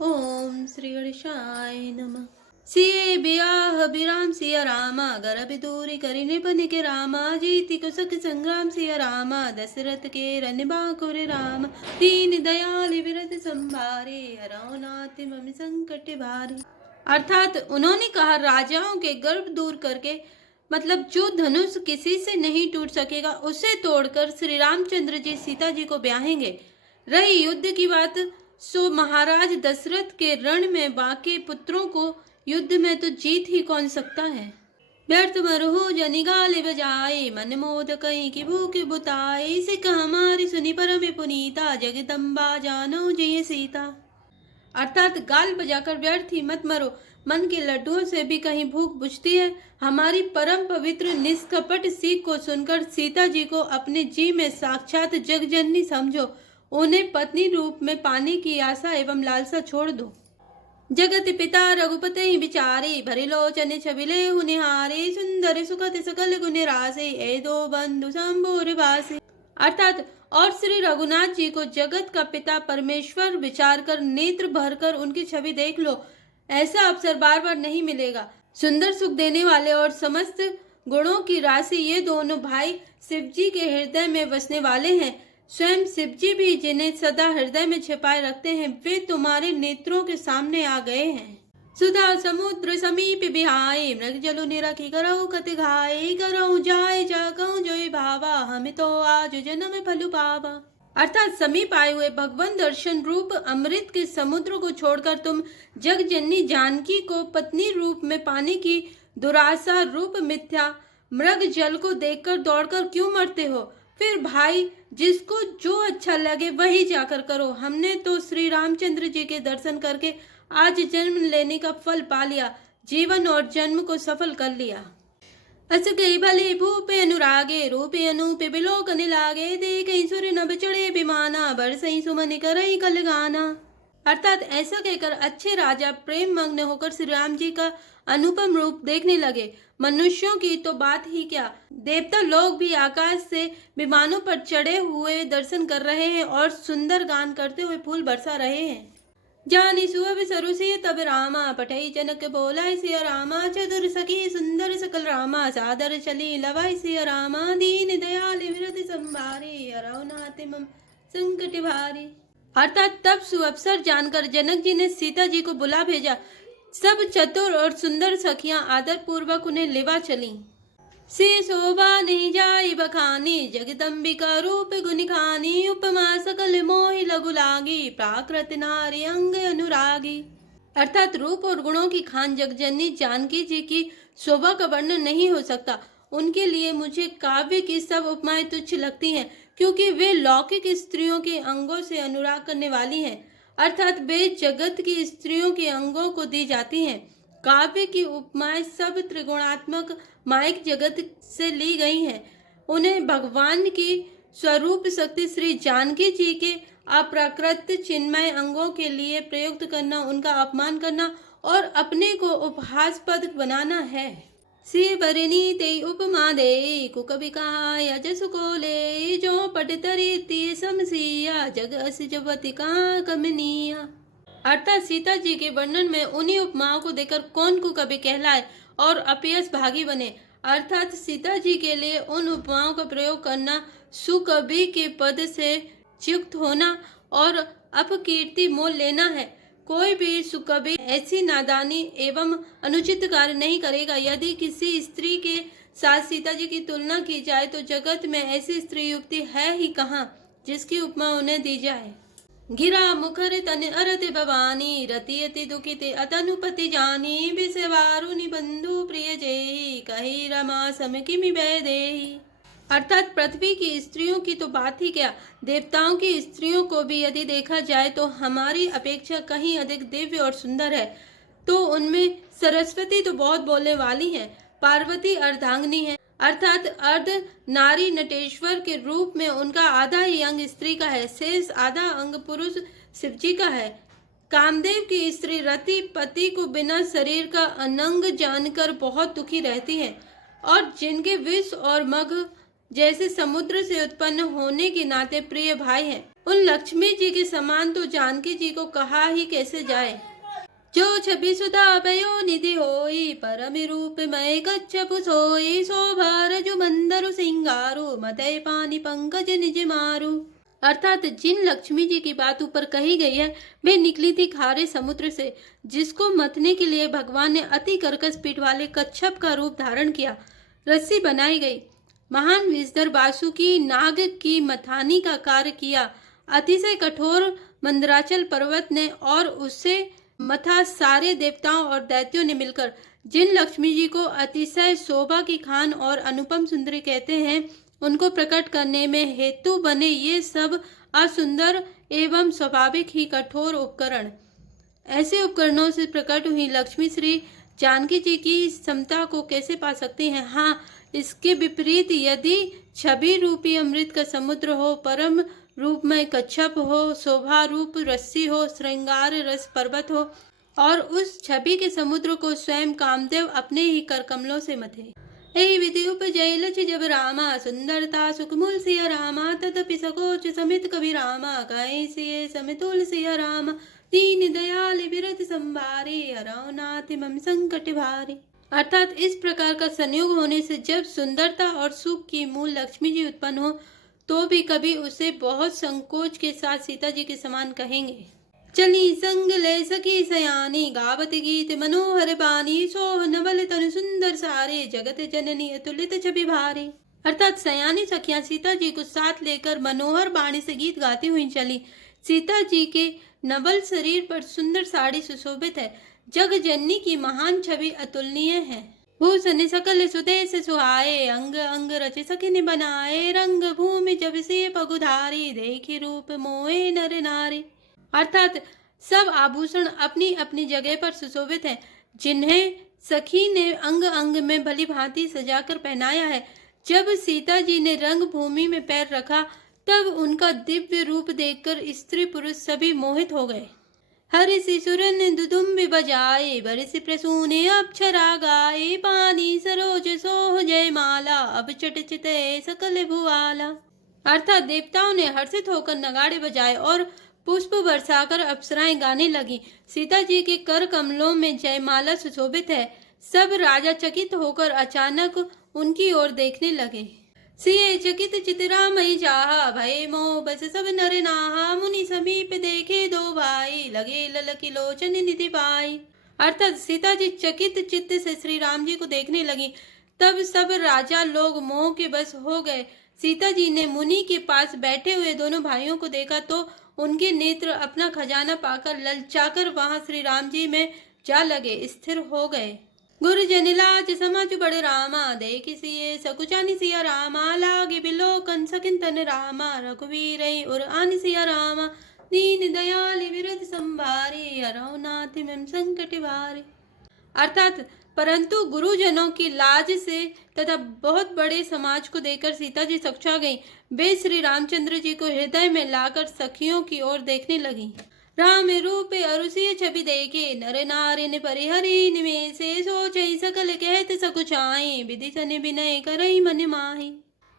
ओम श्री गणेशाय नमः। सिए बियाह बिराम सिया रामा गर्भ दूरी करी निपन के रामा जीति कुसक संग्राम सिया रामा दशरथ के रनबा कुरे राम दीन दयाल विरत संभारे हरौनाथ मम संकट भारे। अर्थात उन्होंने कहा राजाओं के गर्भ दूर करके मतलब जो धनुष किसी से नहीं टूट सकेगा उसे तोड़कर श्री रामचंद्र जी सीता जी को ब्याहेंगे। रही युद्ध की बात, सो महाराज दशरथ के रण में बाके पुत्रों को युद्ध में तो जीत ही कौन सकता है। व्यर्थ मरहो जनि गाल बजाए मन मोद कहीं की भूख बुताए सिख हमारी सुनी परम पुनीता जगदम्बा जानो जय सीता। अर्थात गाल बजाकर व्यर्थ ही मत मरो, मन के लड्डुओं से भी कहीं भूख बुझती है। हमारी परम पवित्र निष्कपट सीख को सुनकर सीता जी को अपने जी में साक्षात जगजननी समझो, उन्हें पत्नी रूप में पाने की आशा एवं लालसा छोड़ दो। जगत पिता रघुपति बिचारे भरे लोचन छबिले हुनिहारे सुंदर सुखद सकल गुण रासे ए दो बंधु संबोर बासे। अर्थात और श्री रघुनाथ जी को जगत का पिता परमेश्वर विचार कर नेत्र भरकर उनकी छवि देख लो, ऐसा अवसर बार बार नहीं मिलेगा। सुंदर सुख देने वाले और समस्त गुणों की राशि ये दोनों भाई शिव जी के हृदय में बसने वाले हैं। स्वयं शिव जी भी जिन्हें सदा हृदय में छिपाए रखते हैं वे तुम्हारे नेत्रों के सामने आ गए हैं। सुधा समुद्र समीप बिहाए मृग जलु निरखी करऊ कति घाये करऊ जाय जगऊ जोई भावा हम तो आज जन्म फलु पावा। अर्थात समीप आए हुए भगवान दर्शन रूप अमृत के समुद्र को छोड़कर तुम जग जननी जानकी को पत्नी रूप में पाने की दुराशा रूप मिथ्या मृग जल को देखकर दौड़कर क्यों मरते हो। फिर भाई जिसको जो अच्छा लगे वही जाकर करो। हमने तो श्री रामचंद्र जी के दर्शन करके आज जन्म लेने का फल पा लिया, जीवन और जन्म को सफल कर लिया। अस गई भले भूपे अनुरागे रूपे अनूपे बिलोक निलागे देखे सुर नभ चढ़े विमाना बरसई सुमन करई कल गाना। अर्थात ऐसा कहकर अच्छे राजा प्रेम मग्न होकर श्री राम जी का अनुपम रूप देखने लगे। मनुष्यों की तो बात ही क्या, देवता लोग भी आकाश से विमानों पर चढ़े हुए दर्शन कर रहे हैं और सुंदर गान करते हुए फूल बरसा रहे हैं। जानी सुअब सरुसिय तब रामा पठई जनक बोलाई सिया रामा चतुर सखी सुंदर सकल रामा सादर चली लवाई सिया रामा दीन दयाल विरत संभारे हरौनाथ मम संकट भारी। अर्थात तब सुअवसर जानकर जनक जी ने सीता जी को बुला भेजा। सब चतुर और सुंदर सखियां आदर पूर्वक उन्हें लेवा चली। से शोभा नहीं जाई बखानी जगदम्बिका रूप गुण खानी उपमा सकल मोहि लघु लागी प्राकृत नारी अंग अनुरागी। अर्थात रूप और गुणों की खान जगजननी जानकी जी की शोभा का वर्णन नहीं हो सकता। उनके लिए मुझे काव्य की सब उपमाएं तुच्छ लगती हैं क्योंकि वे लौकिक स्त्रियों के अंगों से अनुराग करने वाली हैं। अर्थात वे जगत की स्त्रियों के अंगों को दी जाती हैं। काव्य की उपमाएं सब त्रिगुणात्मक माइक जगत से ली गई हैं। उन्हें भगवान की स्वरूप शक्ति श्री जानकी जी के अप्राकृत चिन्मय अंगों के लिए प्रयुक्त करना उनका अपमान करना और अपने को उपहासपद बनाना है। सी बरनी ते उपमा दे कुकवि कहा जस को ले जो पटतरी ती समसिया जग अस जवती कहा कमनिया। अर्थात सीता जी के वर्णन में उन्हीं उपमाओं को देकर कौन को कभी कहलाए और अपयश भागी बने। अर्थात सीता जी के लिए उन उपमाओं का प्रयोग करना सुकवि के पद से युक्त होना और अपकीर्ति मोल लेना है। कोई भी सुकवि ऐसी नादानी एवं अनुचित कार्य नहीं करेगा। यदि किसी स्त्री के साथ सीता जी की तुलना की जाए तो जगत में ऐसी स्त्री युक्ति है ही कहाँ जिसकी उपमा उन्हें दी जाए। गिरा मुखर तन अरत भवानी रतियति दुखिते अतनुपति जानी विषवारुनि बंधु प्रिय जेहि कही रमा सम किमि वैदेहि। अर्थात पृथ्वी की स्त्रियों की तो बात ही क्या, देवताओं की स्त्रियों को भी यदि देखा जाए तो हमारी अपेक्षा कहीं अधिक दिव्य और सुंदर है। तो उनमें सरस्वती तो बहुत बोलने वाली हैं, पार्वती अर्धांगिनी है। अर्थात अर्ध नारी नटेश्वर के रूप में उनका आधा ही अंग स्त्री का है, शेष आधा अंग पुरुष शिव जी का है। कामदेव की स्त्री रति पति को बिना शरीर का अनंग जानकर बहुत दुखी रहती है और जिनके विष और मग जैसे समुद्र से उत्पन्न होने के नाते प्रिय भाई हैं। उन लक्ष्मी जी के समान तो जानकी जी को कहा ही कैसे जाए। जो छवि सुधा भयो निधि होई, परमि रूप मय कच्छप सोई, शोभा रजु मंदरु सिंगारु, मदय पानी पंकज निज मारु। अर्थात जिन लक्ष्मी जी की बात ऊपर कही गई है वे निकली थी खारे समुद्र से, जिसको मथने के लिए भगवान ने अति कर्कश पीठ वाले कच्छप का रूप धारण किया। रस्सी बनाई गई, महान विषधर बासुकी नाग की मथानी का कार्य किया। अतिशय कठोर मंदराचल पर्वत ने और उससे मथा सारे देवताओं और दैत्यों ने मिलकर। जिन लक्ष्मी जी को अतिशय शोभा की खान और अनुपम सुंदरी कहते हैं, उनको प्रकट करने में हेतु बने ये सब असुंदर एवं स्वाभाविक ही कठोर उपकरण। ऐसे उपकरणों से प्रकट हुई लक्ष्मी श्री जानकी जी की समता को कैसे पा सकती हैं? हाँ, इसके विपरीत यदि छवि रूपी अमृत का समुद्र हो, परम रूप में कच्छप हो, शोभा रूप रस्सी हो, श्रृंगार रस पर्वत हो और उस छवि के समुद्र को स्वयं कामदेव अपने ही कर कमलों से मथे। ऐ विधि उपजय लच जब रामा, सुंदरता सुखमूल सिया रामा, तदपि सकोच समित कवि रामा, कहीं सिये समितुल सिया रामा, दीन दयाल बिरत संभारे, हराओ नाथ मम संकट भारे। अर्थात इस प्रकार का संयोग होने से जब सुंदरता और सुख की मूल लक्ष्मी जी उत्पन्न हो तो भी कभी उसे बहुत संकोच के साथ सीता जी के समान कहेंगे। चली संग ले सखी सयानी, गावत गीत मनोहर बानी, सोह नवल तनु सुंदर सारे, जगत जननी अतुलित छवि भारे। अर्थात सयानी सखियां सीता जी को साथ लेकर मनोहर बाणी से गीत गाती हुई चली। सीता जी के नवल शरीर पर सुंदर साड़ी सुशोभित है। जग जननी की महान छवि अतुलनीय है। भूषण सकल सुदेश सुहाए, अंग अंग रचे सखिन बनाए, रंग भूमि जब से पगुधारी, देखी रूप मोहे नर नारी। अर्थात सब आभूषण अपनी अपनी जगह पर सुशोभित हैं, जिन्हें सखी ने अंग अंग में भली भांति सजाकर पहनाया है। जब सीता जी ने रंग भूमि में पैर रखा तब उनका दिव्य रूप देखकर स्त्री पुरुष सभी मोहित हो गए। हरि सुरन दुदुम्बि बजाए, बरसि प्रसूने अप्सरा गाए, पानी सरोज सोह जयमाला, अब चट चिते सकल भुआला। अर्थात देवताओं ने हर्षित होकर नगाड़े बजाए और पुष्प बरसाकर अप्सराएं गाने लगी। सीता जी के कर कमलों में जयमाला सुशोभित है। सब राजा चकित होकर अचानक उनकी ओर देखने लगे। सिए चकित चितरामयी चाहा, भय मोह बस सब नर नाहा, मुनि समीप देखे दो भाई, लगे ललकी लोचन निधि पाई। अर्थात सीता जी चकित चित्त से श्री राम जी को देखने लगी। तब सब राजा लोग मोह के बस हो गए। सीता जी ने मुनि के पास बैठे हुए दोनों भाइयों को देखा तो उनके नेत्र अपना खजाना पाकर ललचाकर वहां श्री राम जी में जा लगे, स्थिर हो गए। गुरुजन लाज समझ बड़ रामा, देखि सिए सकुचानि सिया रामा, लागे बिलोकन सकिन तन रामा, रघुवीर उर आनि सिया रामा, दीन दयाल विरध संभारे, हरौ नाथ मम संकट भारे। अर्थात परंतु गुरुजनों की लाज से तथा बहुत बड़े समाज को देखकर सीता जी सकुचा गईं। वे श्री रामचंद्र जी को हृदय में लाकर सखियों की ओर देखने लगी। राम रूप अरुषि छवि देखे, नर नारिन परिहरि निमेषे, सोचई सकल कहत सकुचाई, विधि सन विनय करई मन माही।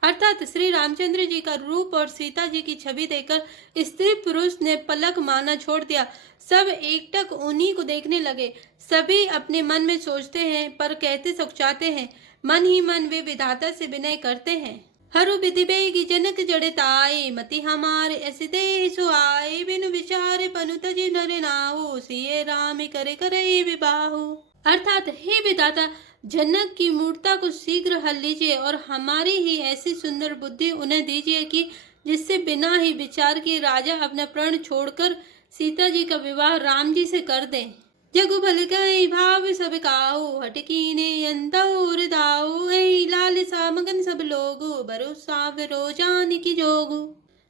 अर्थात श्री रामचंद्र जी का रूप और सीता जी की छवि देखकर स्त्री पुरुष ने पलक मारना छोड़ दिया। सब एकटक उन्हीं को देखने लगे। सभी अपने मन में सोचते हैं पर कहते सकुचाते हैं। मन ही मन वे विधाता से विनय करते हैं। हरु विधि बेगी जनक जड़ताई, मति हमारे ऐसे दे सुहाई, बिनु विचारे पनु तजि नर नाहु, सिए राम करे करे विबाहु। अर्थात हे विधाता, जनक की मूर्ता को शीघ्र हल लीजिए और हमारी ही ऐसी सुंदर बुद्धि उन्हें दीजिए कि जिससे बिना ही विचार के राजा अपना प्राण छोड़कर सीता जी का विवाह राम जी से कर दें। जगु भल गए भाव सब काहू, हटकीने अंतौर दाऊ, ऐ लाल सा मगन सब लोगु, भरोसा रोजान की जोगु।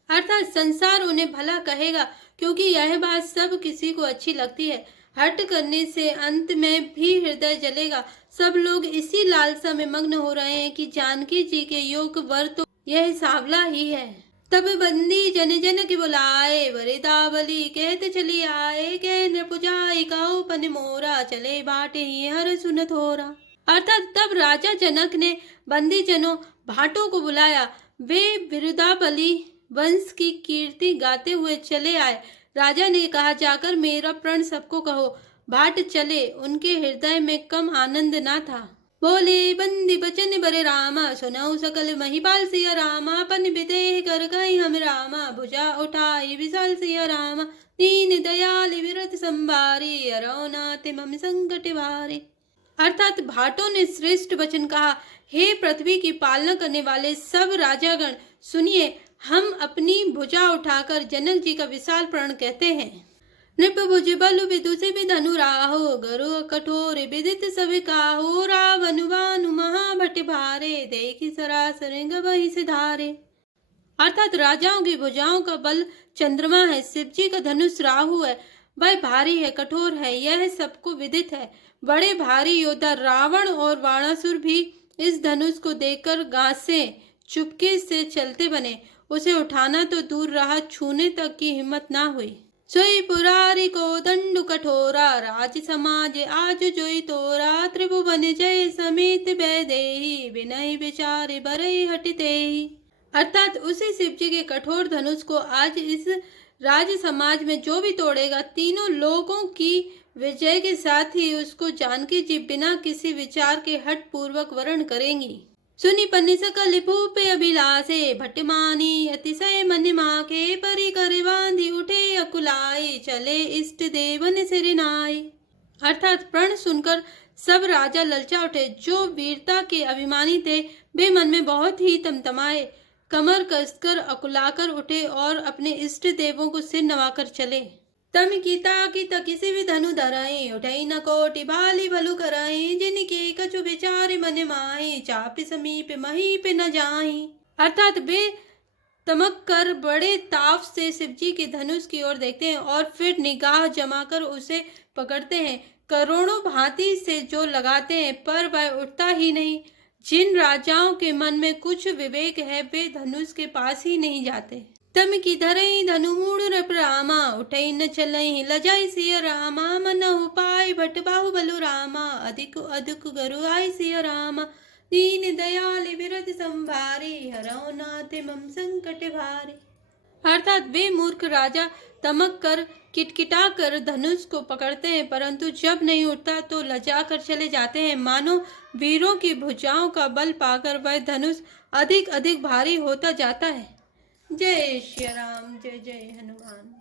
अर्थात संसार उन्हें भला कहेगा क्योंकि यह बात सब किसी को अच्छी लगती है। हट करने से अंत में भी हृदय जलेगा। सब लोग इसी लालसा में मग्न हो रहे हैं कि जानकी जी के योग वर तो यह सांवला ही है। तब बंदी जन जन की बुलाए, वरिदा बलि कहते चली आए, कह नृपुजाई काऊ पन मोरा, चले बाटे ही हर सुन थोरा। अर्थात तब राजा जनक ने बंदी जनों भाटों को बुलाया। वे विरुदा बलि वंश की कीर्ति गाते हुए चले आए। राजा ने कहा, जाकर मेरा प्रण सबको कहो। भाट चले, उनके हृदय में कम आनंद ना था। बोले बंदी बचन बरे रामा, सुनऊ सकल महिपाल सिया रामा। अपन विदेह कर गई हम रामा, भुजा उठाई विशाल सिया रामा। दीन दयाल विरत संभारी, अरौनाथ मम संकट भारी। अर्थात भाटों ने श्रेष्ठ वचन कहा, हे पृथ्वी की पालना करने वाले सब राजागण, सुनिए, हम अपनी भुजा उठाकर जनक जी का विशाल प्रण कहते हैं। नृप भुज बलु विदुषी विधनु राहो, गरु कठोर विदित सभी काहो। रावण भानु महाभट भारे, देखी सरासर वही सिधारे। अर्थात राजाओं की भुजाओं का बल चंद्रमा है, शिव जी का धनुष राहु है, वह भारी है, कठोर है, यह सबको विदित है। बड़े भारी योद्धा रावण और वाणासुर भी इस धनुष को देखकर गासे चुपके से चलते बने। उसे उठाना तो दूर रहा, छूने तक की हिम्मत ना हुई। सोई पुरारी को दंडु कठोरा, राज समाज आज जोई तोरा। त्रिभुवन जय समेत बैदेही, विनय विचार बरई हटितेही। अर्थात उसी शिव जी के कठोर धनुष को आज इस राज समाज में जो भी तोड़ेगा, तीनों लोगों की विजय के साथ ही उसको जानकी जी बिना किसी विचार के हठ पूर्वक वर्ण करेंगी। सुनि पन्नी सकल भूपे अभिलाषे, भट्टमानी अतिशय मन माके। परि कर बांधी उठे अकुलाई, चले इष्ट देवन सिरनाई। अर्थात प्रण सुनकर सब राजा ललचा उठे। जो वीरता के अभिमानी थे वे मन में बहुत ही तमतमाए, कमर कसकर अकुलाकर उठे और अपने इष्ट देवों को सिर नवाकर चले। तम की किसी भी धनु धराई, उठई न कोटि भाली भलु कराई। जिनके कछु विचार मन माई, चापि समीप महीप न जाई। अर्थात वे तमक कर बड़े ताव से शिव जी के धनुष की ओर देखते हैं और फिर निगाह जमाकर उसे पकड़ते हैं। करोड़ों भांति से जो लगाते हैं पर वह उठता ही नहीं। जिन राजाओं के मन में कुछ विवेक है वे धनुष के पास ही नहीं जाते। तम की धरई धनु मूड़ रामा, उठई न चलई लजाई सिया रामा। मनहु पाई भट बाहु बलु रामा, अधिक अधिक गरु आई सिया रामा। दीन दयाल विरत संभारी, हरौ नाथ मम संकट भारी। अर्थात वे मूर्ख राजा तमक कर किटकिटा कर धनुष को पकड़ते हैं, परंतु जब नहीं उठता तो लजा कर चले जाते हैं। मानो वीरों की भुजाओं का बल पाकर वह धनुष अधिक अधिक भारी होता जाता है। जय श्री राम, जय जय हनुमान।